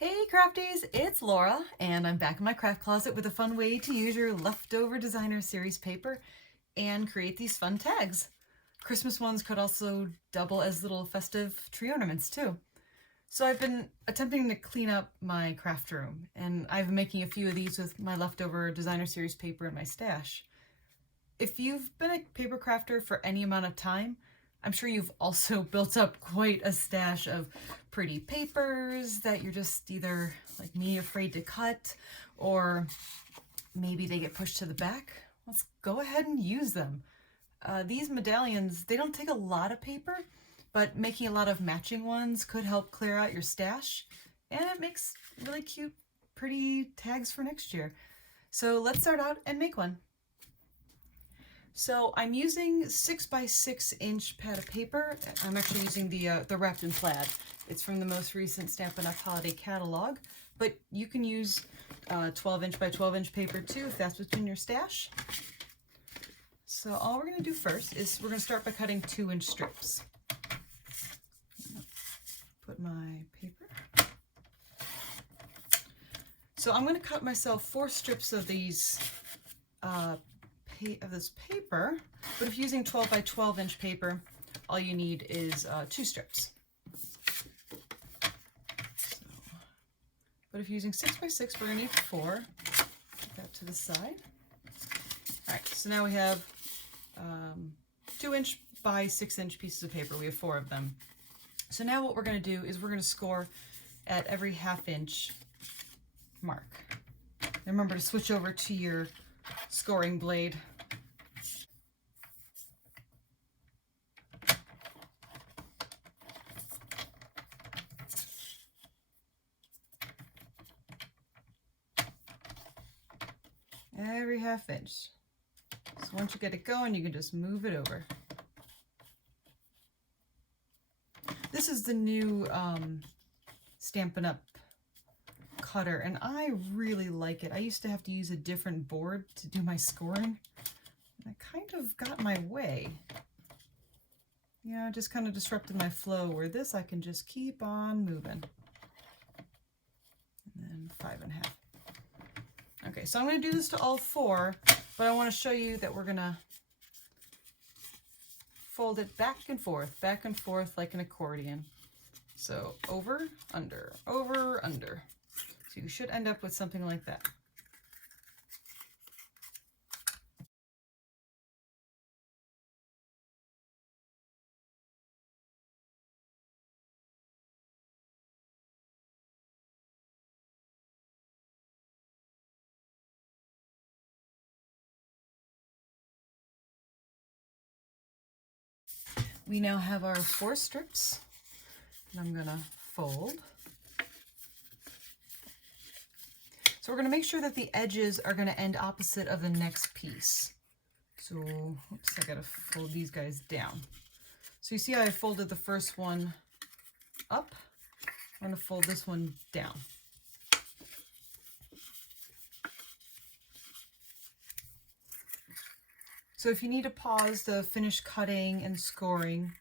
Hey crafties, it's Laura, and I'm back in my craft closet with a fun way to use your leftover designer series paper and create these fun tags. Christmas ones could also double as little festive tree ornaments too. So I've been attempting to clean up my craft room, and I've been making a few of these with my leftover designer series paper in my stash. If you've been a paper crafter for any amount of time, I'm sure you've also built up quite a stash of pretty papers that you're just either, like me, afraid to cut, or maybe they get pushed to the back. Let's go ahead and use them. These medallions, they don't take a lot of paper, but making a lot of matching ones could help clear out your stash, and it makes really cute, pretty tags for next year. So let's start out and make one. So I'm using 6x6" pad of paper. I'm actually using the wrapped in plaid. It's from the most recent Stampin' Up! Holiday catalog, but you can use 12" by 12" paper too if that's what's in your stash. So all we're going to do first is we're going to start by cutting 2" strips. Put my paper. So I'm going to cut myself 4 strips of these this paper, but if you're using 12 by 12" paper, all you need is 2 strips. But if you're using 6x6, we're gonna need 4. Put that to the side. All right, so now we have 2" by 6" pieces of paper. We have 4 of them. So now what we're gonna do is we're gonna score at every 1/2 inch mark. And remember to switch over to your scoring blade. Every 1/2 inch. So once you get it going, you can just move it over. This is the new Stampin' Up! Cutter, and I really like it. I used to have to use a different board to do my scoring, and it kind of got in my way. Yeah, it just kind of disrupted my flow, where this I can just keep on moving. And then 5 1/2. Okay, so I'm going to do this to all 4, but I want to show you that we're going to fold it back and forth like an accordion. So over, under, over, under. So you should end up with something like that. We now have our 4 strips, and I'm gonna fold. So we're gonna make sure that the edges are gonna end opposite of the next piece. So, oops, I gotta fold these guys down. So you see how I folded the first one up? I'm gonna fold this one down. So if you need to pause to finish cutting and scoring,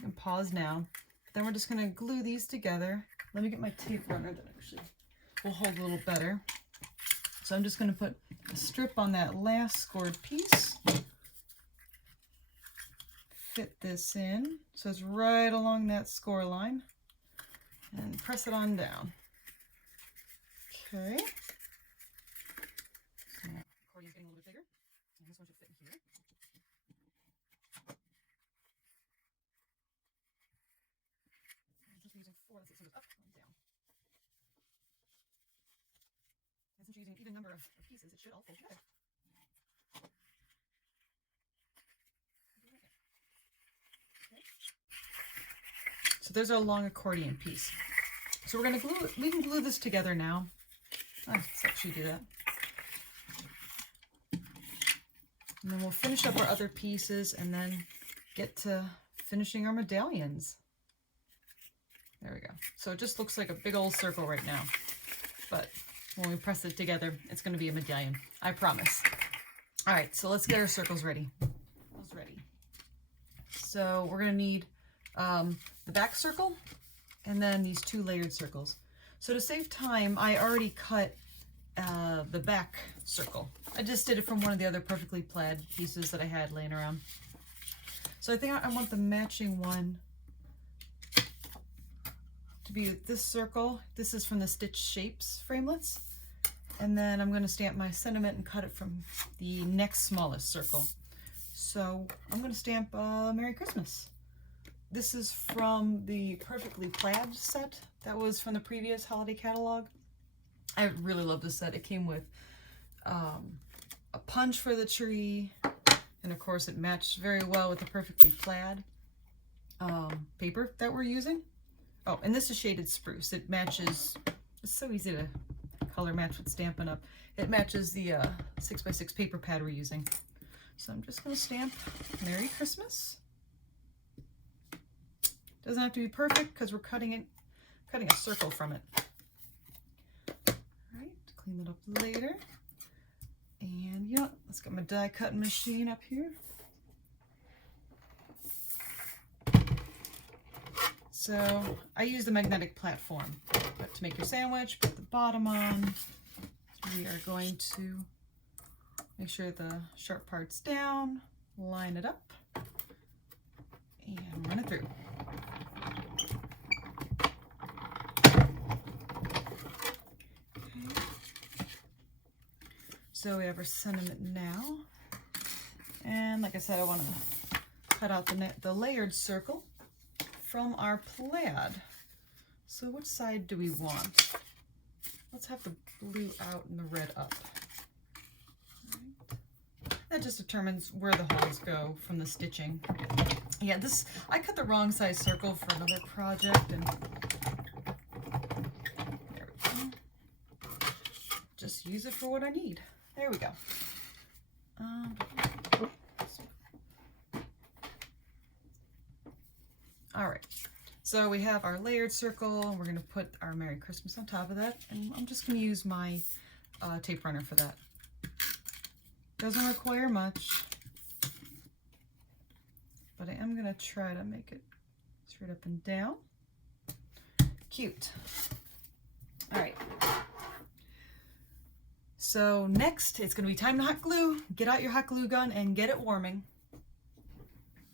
you can pause now. Then we're just going to glue these together. Let me get my tape runner that actually will hold a little better. So I'm just going to put a strip on that last scored piece. Fit this in so it's right along that score line. And press it on down. Okay. So now, accordion's getting a little bit bigger. And this one should fit in here. Since we're using 4, let's see, so it's up and down. And since you're using an even number of pieces, it should all fold together. Okay. So there's our long accordion piece. So we're gonna glue, we can glue this together now. Let's actually do that. And then we'll finish up our other pieces and then get to finishing our medallions. There we go. So it just looks like a big old circle right now. But when we press it together, it's going to be a medallion. I promise. All right, so let's get our circles ready. So we're going to need the back circle and then these 2 layered circles. So to save time, I already cut the back circle. I just did it from one of the other perfectly plaid pieces that I had laying around. So I think I want the matching one to be this circle. This is from the Stitch Shapes framelits. And then I'm going to stamp my sentiment and cut it from the next smallest circle. So I'm going to stamp Merry Christmas. This is from the Perfectly Plaid set that was from the previous holiday catalog. I really love this set. It came with a punch for the tree, and of course it matched very well with the Perfectly Plaid paper that we're using. Oh, and this is shaded spruce. It matches, it's so easy to color match with Stampin' Up. It matches the 6x6 paper pad we're using. So I'm just going to stamp Merry Christmas. Doesn't have to be perfect because we're cutting a circle from it. All right, clean it up later. And you know what? Let's get my die cutting machine up here. So I use the magnetic platform, but to make your sandwich, put the bottom on. We are going to make sure the sharp part's down, line it up, and run it through. Okay. So we have our sentiment now. And like I said, I want to cut out the layered circle from our plaid. So which side do we want? Let's have the blue out and the red up. Right. That just determines where the holes go from the stitching. Yeah, this, I cut the wrong size circle for another project, and there we go. Just use it for what I need. There we go. All right, so we have our layered circle. We're gonna put our Merry Christmas on top of that, and I'm just gonna use my tape runner for that. Doesn't require much, but I am gonna try to make it straight up and down. Cute. All right. So next, it's gonna be time to hot glue. Get out your hot glue gun and get it warming.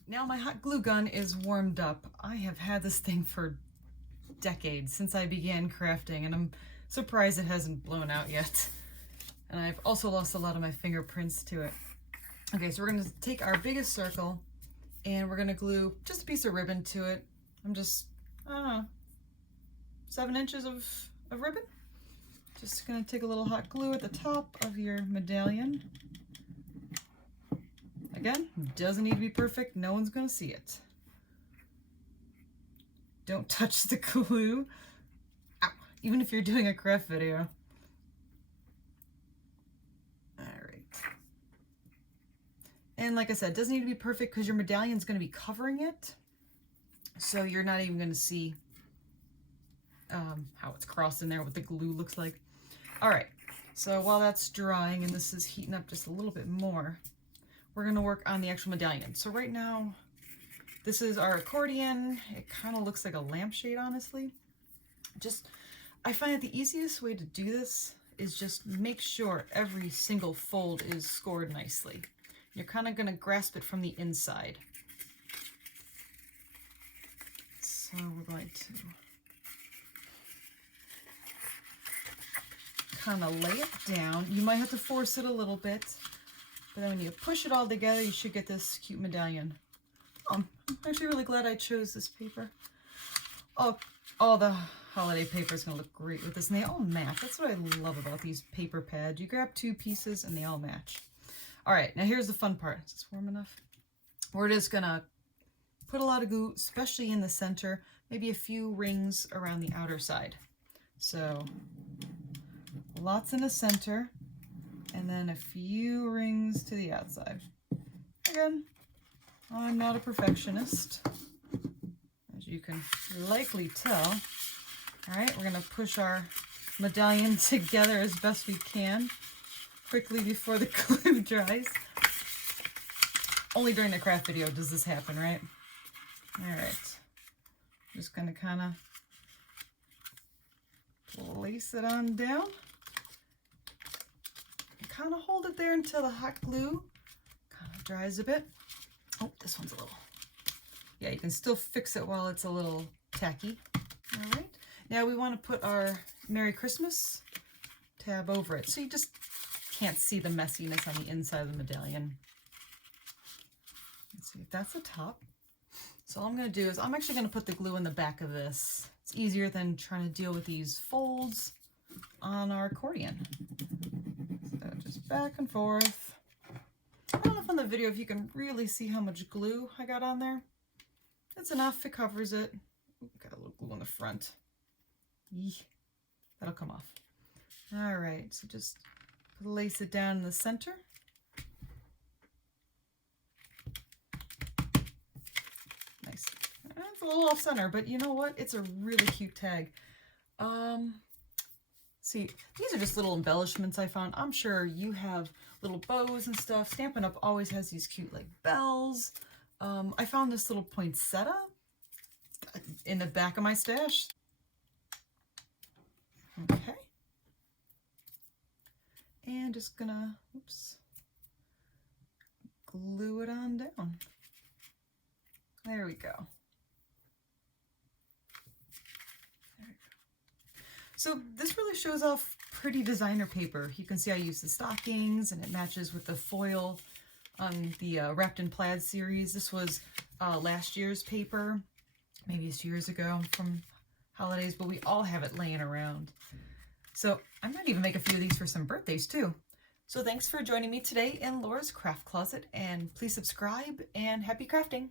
Now my hot glue gun is warmed up. I have had this thing for decades, since I began crafting, and I'm surprised it hasn't blown out yet. And I've also lost a lot of my fingerprints to it. Okay, so we're gonna take our biggest circle and we're gonna glue just a piece of ribbon to it. I'm just, I don't know, 7 inches of ribbon. Just gonna take a little hot glue at the top of your medallion. Again, doesn't need to be perfect. No one's gonna see it. Don't touch the glue. Ow. Even if you're doing a craft video. All right. And like I said, it doesn't need to be perfect because your medallion's gonna be covering it. So you're not even gonna see how it's crossed in there, what the glue looks like. All right, so while that's drying and this is heating up just a little bit more, we're gonna work on the actual medallion. So right now, this is our accordion. It kind of looks like a lampshade, honestly. I find that the easiest way to do this is just make sure every single fold is scored nicely. You're kind of gonna grasp it from the inside. So we're going to kind of lay it down. You might have to force it a little bit, but then when you push it all together, you should get this cute medallion. I'm actually really glad I chose this paper. Oh, all the holiday paper is going to look great with this, and they all match. That's what I love about these paper pads. You grab 2 pieces and they all match. All right, now here's the fun part. Is this warm enough? We're just going to put a lot of glue, especially in the center, maybe a few rings around the outer side. So lots in the center, and then a few rings to the outside. Again, I'm not a perfectionist, as you can likely tell. All right, we're gonna push our medallion together as best we can, quickly before the glue dries. Only during the craft video does this happen, right? All right, just gonna kind of place it on down. Kind of hold it there until the hot glue kind of dries a bit. Oh, this one's a little, yeah, you can still fix it while it's a little tacky. All right, now we want to put our Merry Christmas tab over it, so you just can't see the messiness on the inside of the medallion. Let's see if that's the top. So all I'm going to do is I'm actually going to put the glue in the back of this. It's easier than trying to deal with these folds on our accordion. So just back and forth. I don't know if on the video if you can really see how much glue I got on there. It's enough, it covers it. Ooh, got a little glue on the front. Eeh, that'll come off. All right, so just place it down in the center. Nice. It's a little off center, but you know what? It's a really cute tag. See, these are just little embellishments I found. I'm sure you have little bows and stuff. Stampin' Up! Always has these cute like bells. I found this little poinsettia in the back of my stash. Okay. And just gonna, oops, glue it on down. There we go. So this really shows off pretty designer paper. You can see I use the stockings and it matches with the foil on the Wrapped in Plaid series. This was last year's paper, maybe it's years ago from holidays, but we all have it laying around. So I might even make a few of these for some birthdays too. So thanks for joining me today in Laura's Craft Closet, and please subscribe and happy crafting.